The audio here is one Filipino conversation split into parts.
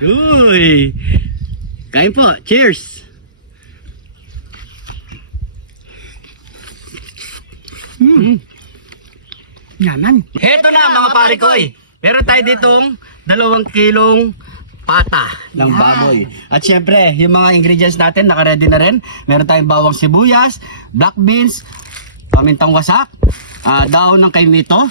Uy! Kain po. Cheers! Naman. Heto na mga pare ko eh. Meron tayo ditong 2 kilong pata ng baboy. At syempre, yung mga ingredients natin naka-ready na rin. Meron tayong bawang sibuyas, black beans, pamintang wasak, daon ng kaimito,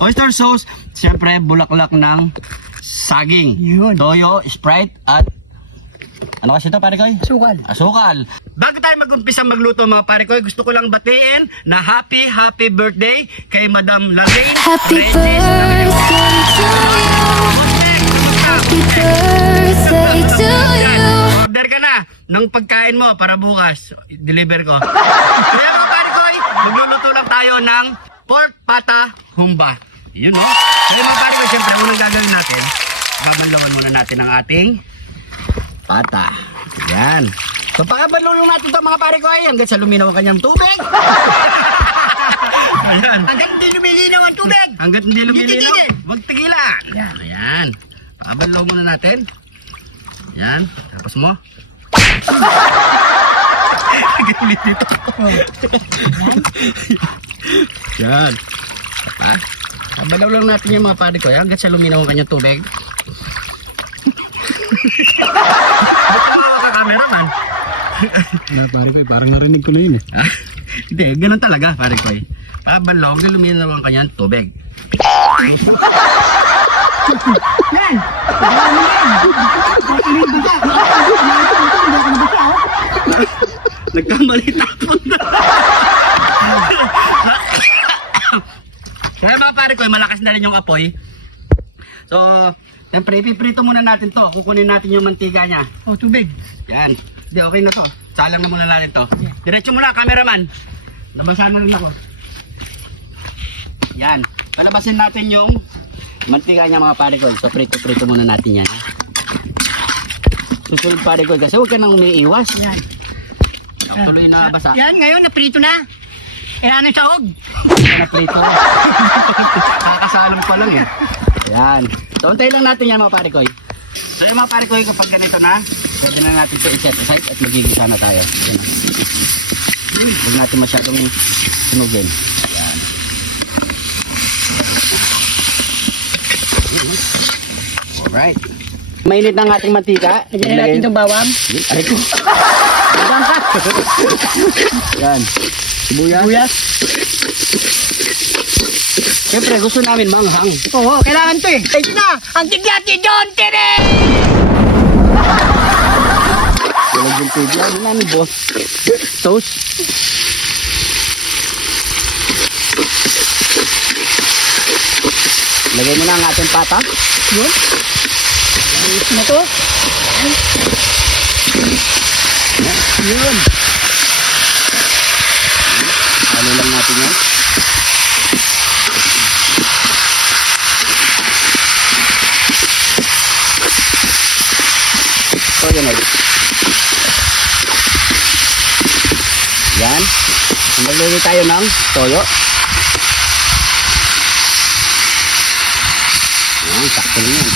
oyster sauce, syempre bulaklak ng saging, Yun. toyo, Sprite at ano kasi ito pare ko? Sukal. Asukal. Bago tayo mag-umpisa magluto mga pare ko, gusto ko lang batiin na happy birthday kay Madam Lalaine. Happy birthday to you. Happy birthday to you. Order ka na ng pagkain mo para bukas. Deliver ko. Kaya mga pare ko, magluluto lang tayo ng pork pata humba. Yun o. Kaya mga pare ko, syempre, unang gagawin natin, babalongan muna natin ang ating pata. Yan. So pakabalong natin ito mga pare ko ay hanggang sa luminaw ang kanyang tubig. Ayan. Hanggang hindi lumilinaw ang tubig. Hanggat hindi lumilinaw, titigil. huwag tigilan. Ayan. Pakabalong muna natin. Yan. Tapos mo. Galit dito. Yan. Pabalaw lang natin yung mga pare ko hanggat sa luminaw ang kanyang tubig. Ba't ka mga ka-cameraman? Pare ko, parang narinig ko na yun eh. Hindi, ganun talaga pare ko. Pabalaw hanggang luminaw ang kanyang tubig. Yan. Nagkamali tapon na. Kaya mga pare ko, malakas na rin yung apoy. So, siyempre, ipiprito muna natin to. Kukunin natin yung mantiga niya. O, tubig. Yan. Hindi, okay na to. Salang na muna natin to. Diretso muna, cameraman. Nabasa na rin ako. Yan. Palabasin natin yung mantiga niya mga pare ko. So, prito-prito muna natin yan. Susunod pare ko, kasi huwag ka nang umiiwas. Yan. Tuloy na basa. Yan, ngayon, naprito na. Kailangan ng sahog. Na prito. Kakasalang pa lang eh. Ayan. So, untayin lang natin yan mga pare ko. So, yung mga pare ko, kapag ganito na, pwede na natin ito i-set aside at magigisa na tayo. Ayan. Huwag natin masyadong sunugin. Ayan. Alright. Mainit na ang ating mantika. Lagyan na natin itong bawang. Ay ko. Ayan ka. Ayan. Sibuyas. Siyempre, gusto namin manghang. Oo, kailangan to eh. Ito na, ang tigyati John Tere! Walang yung tubig. Ano namin, boss? Toast. Lagay mo na ang ating pata. Yun. Ayos na to. Yun. Ano lang natin yan. So, yan ay. Yan. Maglagay tayo ng toyo. Yan, sakto lang yan.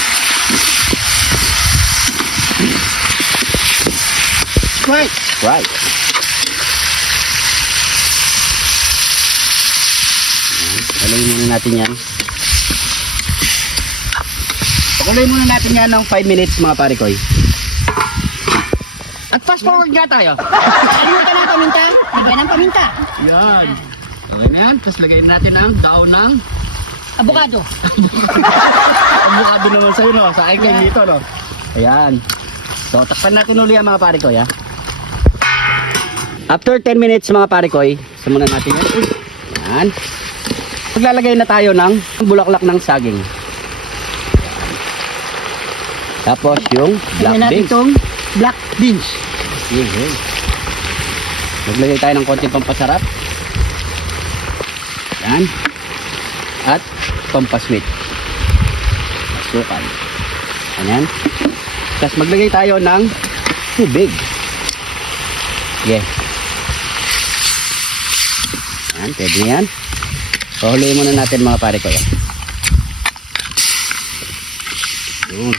Right. Right. Pakuloy muna natin yan. Pakuloy muna natin yan ng 5 minutes mga pare koy. At fast forward nga tayo. Alimutan ng paminta. Lagyan ng paminta. Yan. Okay na yan. Tapos lagay natin ang daon ng Abogado. avocado naman sa'yo no. Sa akin dito no. Ayan. So takpan natin uli ang mga pare koy ha. After 10 minutes mga pare koy, sumunod natin yan. Yan. Maglalagay na tayo ng bulaklak ng saging. Tapos yung black Lagyan natin beans. itong black beans. Sige. Maglagay tayo ng konting pampasarap. Yan. At pampasweet. Asukal. Ayan. Tapos maglagay tayo ng tubig. Yes. Yan, pwede yan. Pahuloyin muna natin mga pare ko yan. Yun.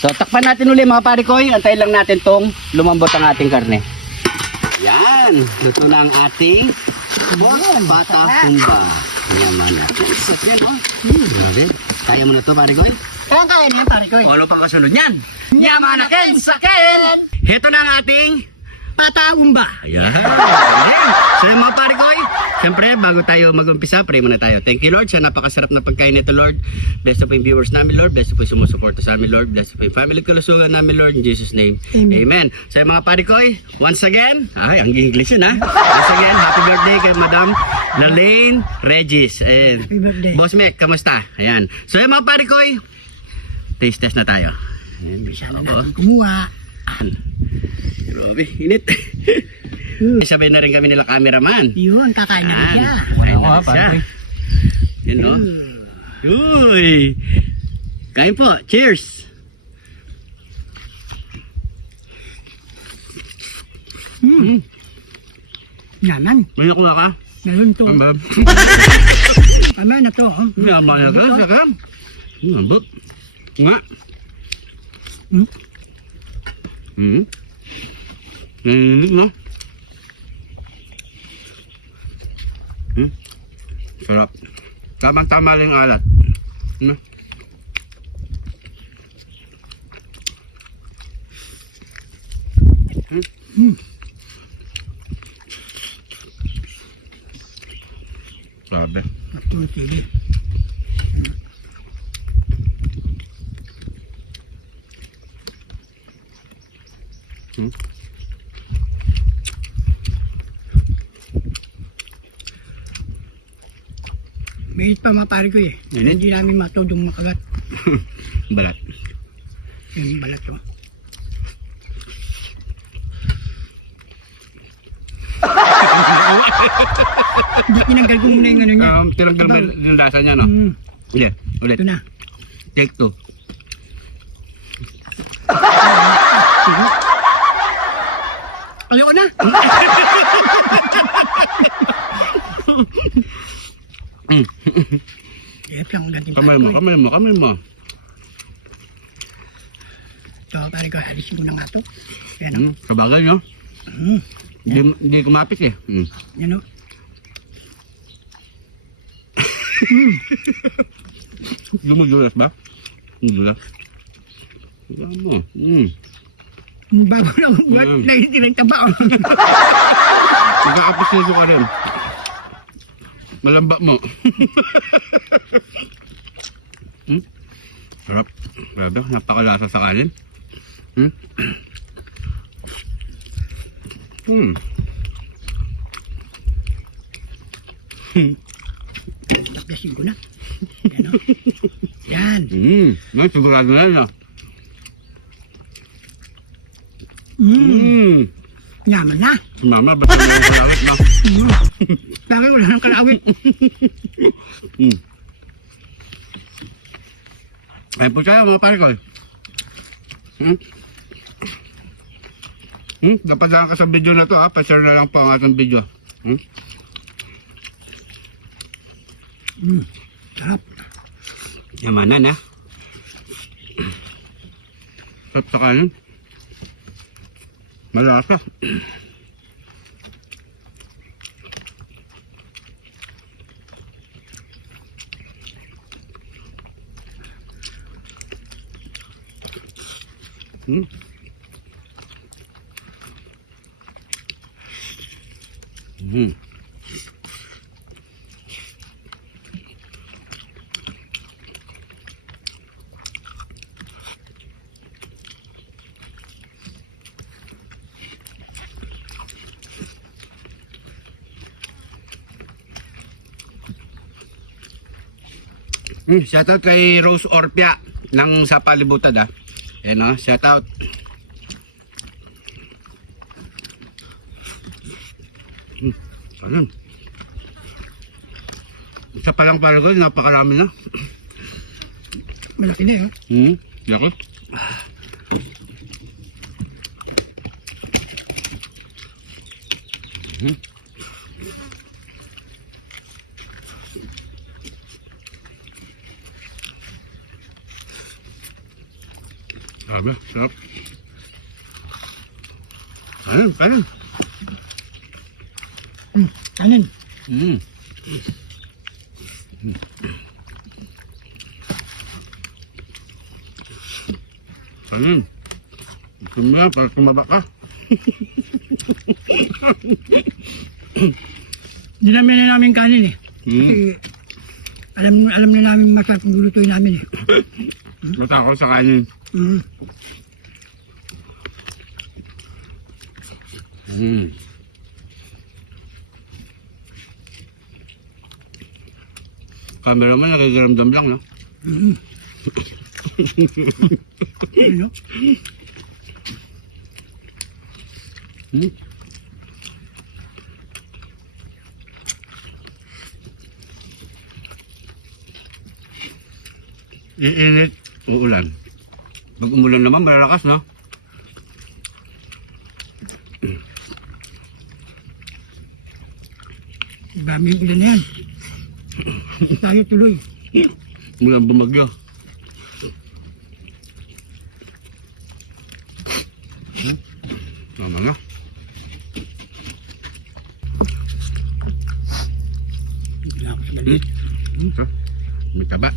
So, takpan natin uli mga pare koy. Antayin lang natin tong lumambot ang ating karne. Yan. Luto na ang ating pork pata humba. Yaman natin. Yan, oh. Grabe. Kaya mo na to, pare koy? Kaya niya, pare ko. Wala pang kasunod yan. Yaman natin, sakin! Heto na ang ating Patahumba. Ayan. Galing. So yung mga pare koy, siyempre bago tayo mag-umpisa, pray muna tayo. Thank you Lord sa napakasarap na pagkain nito Lord. Bless po yung viewers namin Lord. Bless po yung sumusuporta sa amin Lord. Bless po yung family kalusugan namin Lord. In Jesus name. Amen. So yung mga pare koy, once again, ay ang English yun ha. Once again, happy birthday kay Madam Nalaine Regis. And Happy birthday. Boss Mek, kamusta? Ayan. So yung mga pare koy, taste test na tayo. Ayan. Sana natin kumuha. Grabe, init. Sabay na rin kami nila cameraman. Yun, kakain na rin siya. Kain na siya. Yun o. Uy. Kain po. Cheers. Yaman. May nakuha ka? Meron to. Ambab. Tama na to. Oh. May ama na ka. Saka. Ambab. Nga. Hmm? Hmm. Naninig no? Hmm. Sarap. Tamang-tama lang yung alat. Hmm. Hmm. Grabe. Ito, sige. Hmm. May pa mga pare ko eh. Init? Hindi namin matodong makagat. Balat. Yung balat ko. Hindi tinanggal ko muna yung ano niya. Tinanggal ba yung lasa niya, no? Hmm, Ulit. Ulit. ito na. Take two. Ayoko na. Yes, ang ganting Kamay pare mo, ko eh. kamay mo, kamay mo. So, pare ko, alisin ko na nga to. Yan o. Sabagay, no? Hmm, Hindi kumapit eh. yan o. Lumadulas ba? Lumadulas. Ano mo? Bago na ang buwan, nahitin ang taba. Magkakapasilyo ka rin. Malamba mo. Sarap. Grabe, napakalasa sa kanin. Taplasin ko na. Yan o. Yan. No, sigurado na yan. Yaman na. Mama, basta na yung kalawit ba? Bakit wala nang kalawit? Ay po tayo mga pare ko. Napadaan ka sa video na to ha. Pa-share na lang po ang ating video. Sarap. Yamanan ha. Sarap sa kanin. Malasa. Shoutout kay Rose Orpia ng sa Palibutan ha. Ayan o, shoutout. Ayan. Isa pa lang pala ko, napakarami na. Malaki na yun. Yakot. Sabi, sarap. Kanin, kanin. Kanin. Mm. Kanin. Gusto mo yan, para tumaba ka. Dinami na namin kanin eh. Kasi alam na namin masarap yung lulutuin namin eh. Matakaw sa kanin. Mm. Mm. Cameraman, nakikiramdam lang, no? Ano? Hmm? Iinit, uulan. Pag umulan naman, malalakas, no? Dami yung ilan na yan. Tayo tuloy. Umulan bumagyo. Tama na. May taba.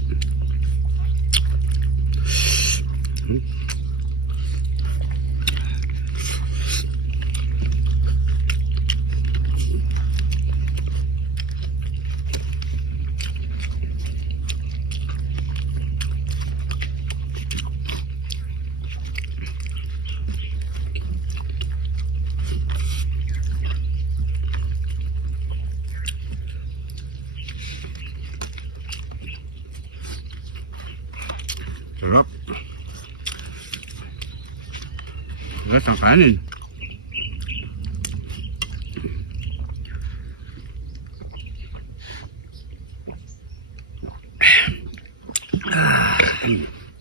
Sarap. Sarap ang kanin.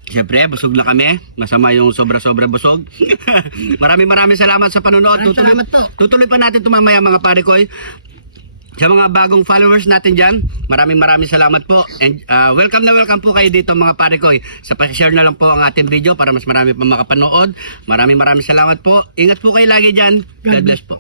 Siyempre, busog na kami. Masama yung sobra-sobra busog. Maraming salamat sa panonood. Salamat po. Tutuloy pa natin ito mamaya mga parikoy. Sa mga bagong followers natin dyan, maraming salamat po. And welcome na welcome po kayo dito mga parikoy. Sa pa-share na lang po ang ating video para mas marami pa makapanood. Maraming salamat po. Ingat po kayo lagi dyan. God bless po.